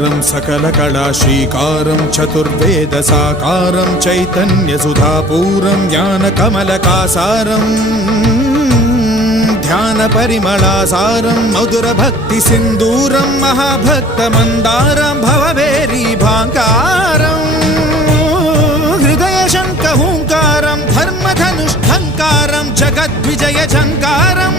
ఓంకారం సకల కళా శ్రీకారం చతుర్వేద సాకారం చైతన్య సుధాపూరం జ్ఞాన కమలకాసారం ధ్యాన పరిమళాసారం మధుర భక్తి సింధూరం మహాభక్త మందారం భవభేరీ భాంకారం హృదయ శంఖ హూంకారం ధర్మధనుష్ఠంకారం జగద్విజయ ఝంకారం